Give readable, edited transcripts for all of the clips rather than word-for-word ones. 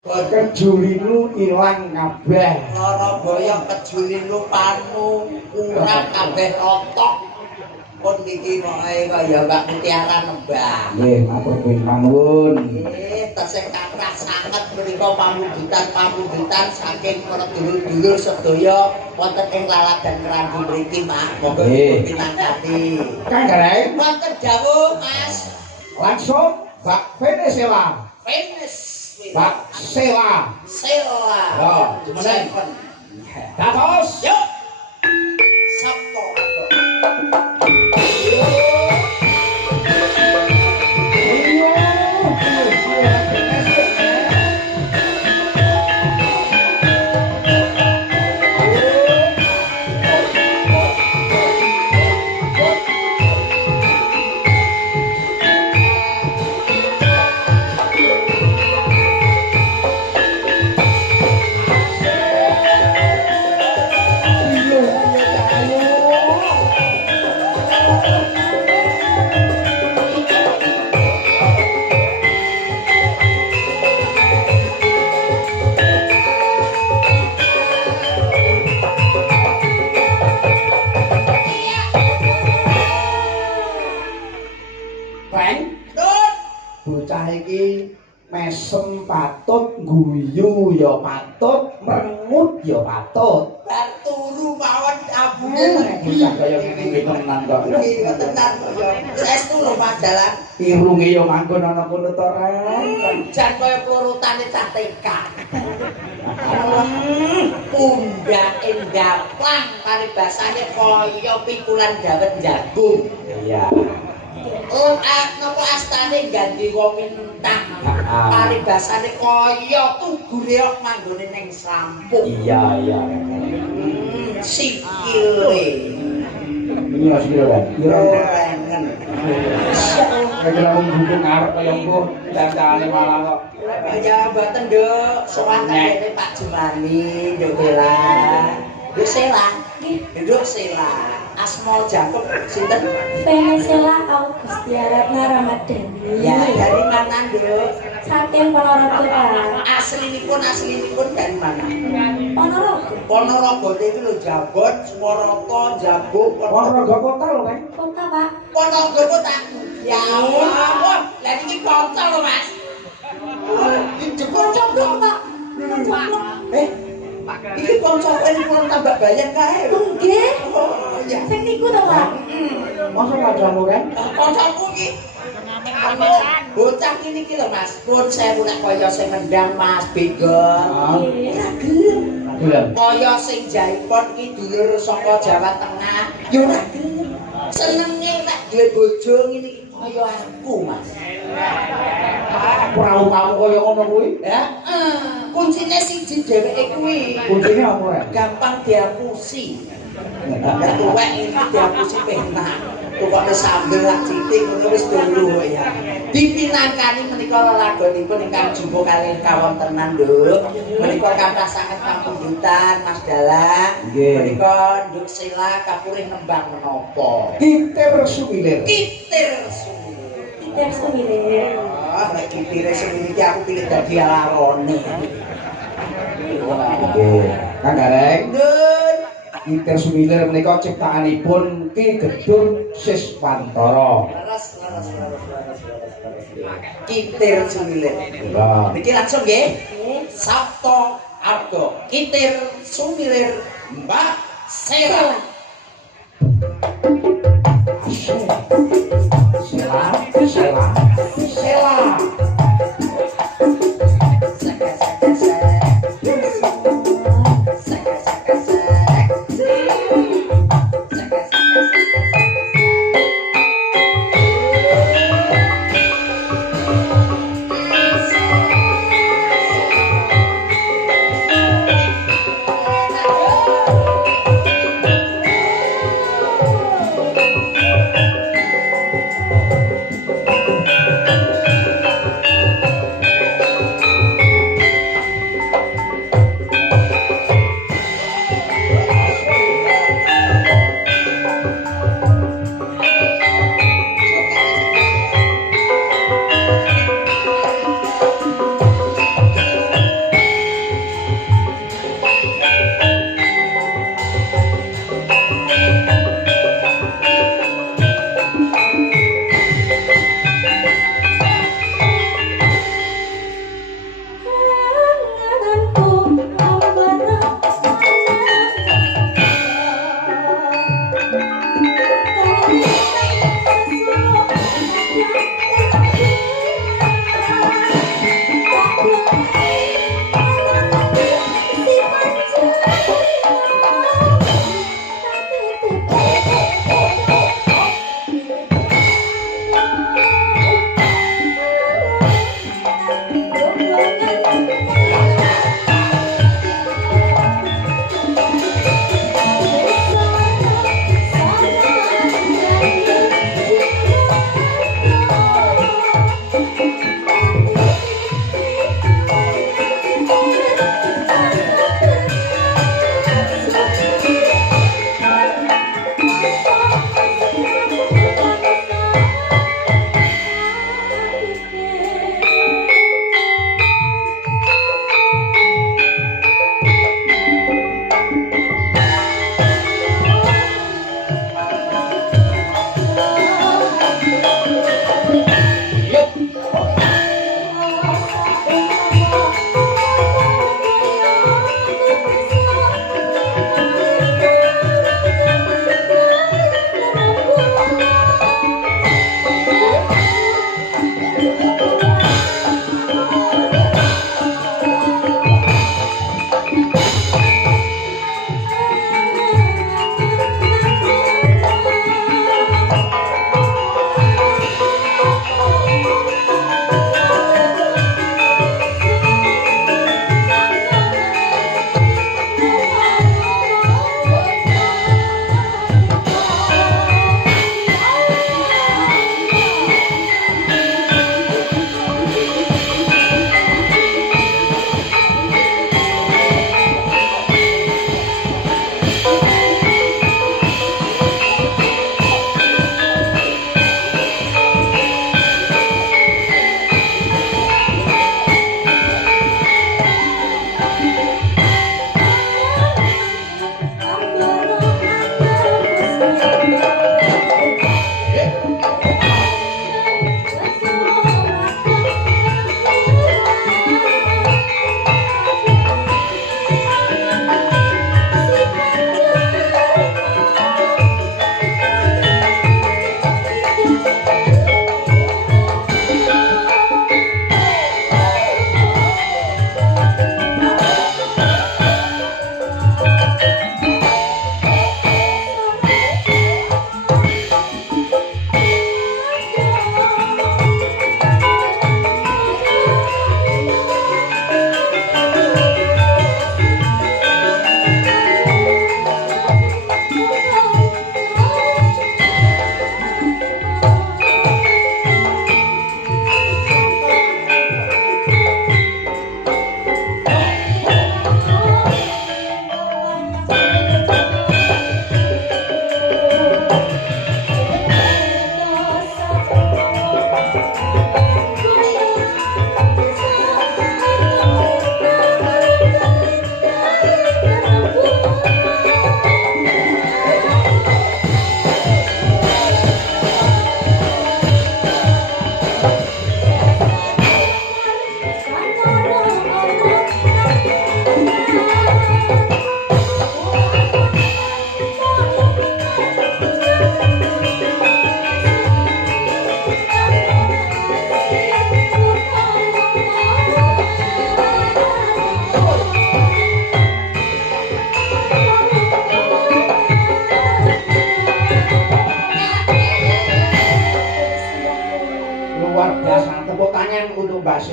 Kejulinu ilang kabeh. Lara boyong kejulin lupamu kurang kabeh otok. Pun iki kok kaya Mbak Mutiara nembang. Nggih, matur nuwun. Tesih kathah sanget menika pamundutan saking para dulur-dulur sedaya wonten ing Laladan Kerambi mriki, Pak. Monggo pinangkati. Kang Gareng, wonten dawuh, Mas. langsung Mbak Venezuela. Mbak Sela. Yo, menen. Dados. Yuk. Sabto. Bocah iki mesem patut, guyu ya patut, merengut ya patut. Bar turu mawon abune. Bocah kaya ngene iki tenan kok. Iya tenan kaya. Saestu lho padalan. Irunge ya manggon ana kono to, Ren. Jan kaya plurutane cah TK. Pundak endaplang paribasane kaya pikulan dawet jagung. Iya. Napa astane ganti wong mentah. Paribasane kaya tugure kok manggone ning sampung. Iya. Sikile. Iya sikile, Ren. Rengen. Kaya wong dukung arep kaya engko dandane malah kok. Ya mboten, Nduk. Sowan kene Pak Jumani, Nduk Bela. Nduk Sela. Nduk Sela. Asma Jakob sinten? Venezuela Augustiaratna Ramadhani. Ya, dari mana, Nduk? Saking Ponorogo, Pak. Aslinipun dari mana? Ponorogo. Ponorogo iki lho Jabon, Sumaroko, Jabuk, Ponorogo kota lho, Kang. Kota, Pak. Ponorogo kota. Ya Allah, lah iki kota lho, Mas. Iki Kocok, Pak. Iki koncoke pun tambah bayang kae. Nggih. Oh, ya. Sing niku to, Pak. Masa kancamu, Ren? Koncoku iki bocah ini iki lho Mas. Pun sewu nek kaya sing ngendang Mas Begon. Ora gelem. Kaya sing jaipon iki dulur saka Jawa Tengah. Ya ora gelem. Senenge nek duwe bojo ngene iki kaya aku, Mas. Prawu-prawu kaya ngono kuwi. Heeh. Kuncine siji dheweke kuwi. Kuncine apa, Ren? Gampang diapusi. Nek tuwek iki diapusi penak. Pokoke sambel lak citik ngono wis dulu ya. Dipinangkani menika lelagonipun ingkang jumbo kalih kawontenan, Nduk. Menika kathah sanget pamundutan Mas Dalang. Menika Nduk Sela kapurih nembang menapa? Kitir Sumilir. Kitir Sumilir. Kitir Sumilir. Ah, nek kitir Sumilir iki aku pilih dadi alarone. Nggih. Kang Gareng. Nduk. Kitir Sumilir menika ciptaanipun Ki Gedung Siswantara. Leres. Kitir Sumilir. Lah, Niki langsung nggih. Sabto Ardo. Kitir Sumilir Mbak Sela. Sela.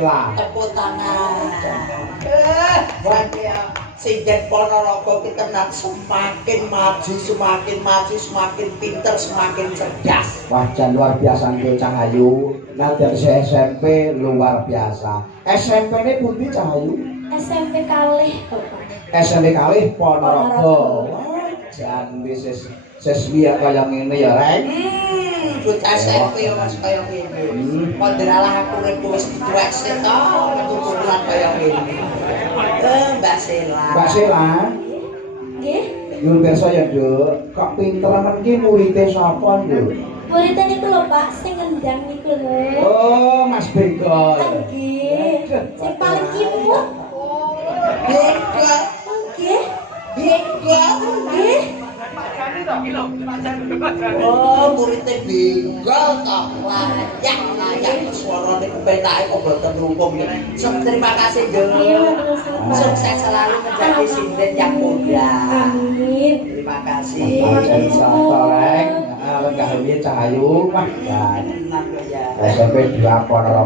lah. Tepuk tangan. Wah, Singen Ponorogo kita nak semakin maju, semakin pinter, semakin cerdas. Wah, jan luar biasa Nggih Cahayu. Nadyan SMP luar biasa. SMP ini pundi Cahayu? SMP kalih, Bapak. SMP kalih Ponorogo. Wah, jan wis seswiya kaya ngene ya, Rek. Bocah SMP ya Mas kaya ngene. Moderalah aku rek wis tuwek sik to, keturunan kaya ngene. Mbak Sela. Mbak Sela, Nggih. nyuwun pirsa ya, Nduk. Kok pinteremen ki muridé sapa, Nduk? Muridnya niku lho Pak, sing ngendang niku lho. Oh, Mas Bengkol. Nggih. Sing paling kimut. Beda, Nggih. beda. Nggih. Oh, muridnya bengkel toh. Layak suarane kepetake kok boten rumpung. Terima kasih Iya, Jo. betul sekali. Sukses selalu menjadi sinden yang muda. Amin. Terima kasih. Pancen sapa, Rek? Lenggah wiye Cahayu, Mas. Dan Tenang ya. SMP 2 Ponorogo.